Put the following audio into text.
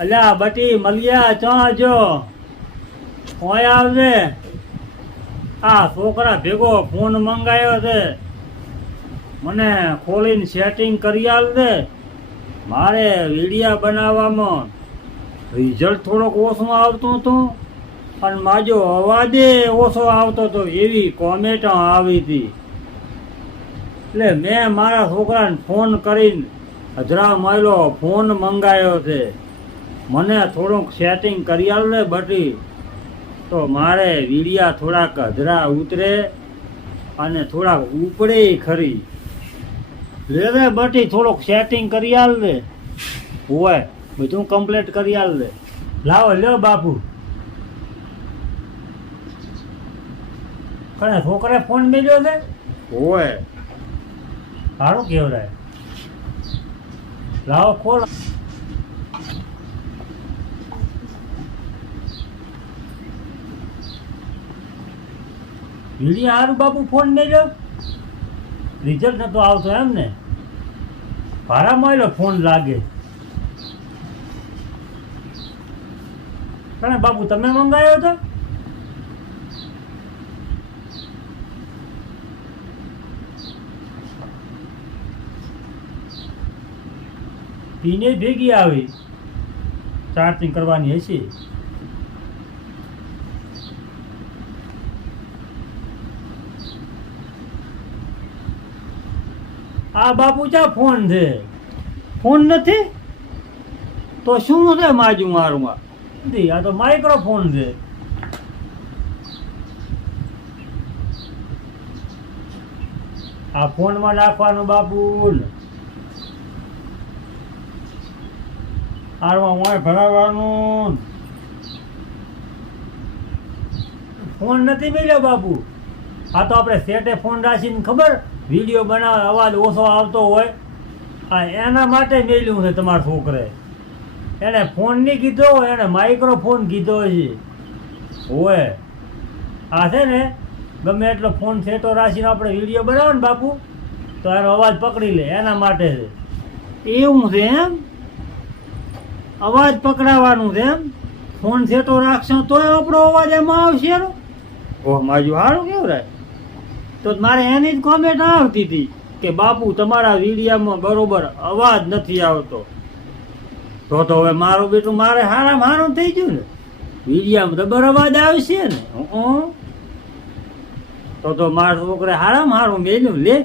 અલ્યા બટી મલિયા ચા જો ઓય આવજે. આ છોકરા ભેગો ફોન મંગાયો છે, મને ખોલીને સેટિંગ કરી આલ દે. મારે વિડિયા બનાવવામાં રિઝલ્ટ થોડોક ઓછું આવતું હતું અને માજો અવાજે ઓછો આવતો હતો, એવી કોમેન્ટ આવી હતી. એટલે મેં મારા છોકરાને ફોન કરીને હજરા માયલો ફોન મંગાયો છે, મને થોડુંક સેટિંગ કરી આલ ને બટી, તો મારે વિડિયા થોડાક હજરા ઉતરે અને થોડાક ઉપડે ખરી. લે બટી થોડુંક સેટિંગ કરી આલ દે. હોય બધું કમ્પ્લીટ કરી આલ દે. લાવો લ્યો બાપુ. કણે છોકરે ફોન મેલ્યો છે? હોય સારું કેવડાય. લાવો ખોલ. વિડિયા હારું બાપુ ફોન મેલ્યો, રિઝલ્ટ નતો આવતો એમ ને? ભાડા મળ્યો ફોન લાગે. કણે બાપુ તમે મંગાયો હતો? પીને ભેગી આવી, ચાર્જિંગ કરવાની હશે. આ બાપુ ચા ફોન છે? ફોન નથી તો શું છે માજુ મારુંમાં? આ તો માઇક્રોફોન છે. આ ફોનમાં નાખવાનું બાપુ ને આરમાં મોય ભરાવાનું. ફોન નથી મળ્યો બાપુ. આ તો આપણે સેટે ફોન રાખીને ખબર વિડીયો બનાવે, અવાજ ઓછો આવતો હોય, આ એના માટે મેલ્યું છે તમારા છોકરે. એને ફોન નહીં કીધો હોય, એને માઇક્રોફોન કીધો છે. હોય આ છે ને ગમે એટલો ફોન સેટો રાખીને આપણે વિડીયો બનાવો ને બાપુ, તો એનો અવાજ પકડી લે, એના માટે છે. એવું છે એમ? અવાજ પકડાવાનું છે એમ? ફોન સેટો રાખશો તોય આપણો અવાજ એમાં આવશે એનો? ઓહ માજુ સારું કેવું રહે. તો મારે એની જ કોમેન્ટ આવતી હતી કે બાપુ તમારા વિડીયામાં બરોબર અવાજ નથી આવતો. તો હવે મારું બેટું મારે હારામાં હારું થઈ ગયું ને, વિડીયામાં તો બરાબર અવાજ આવશે ને. તો મારા છોકરે હારામાં હારું મેલ્યું. લે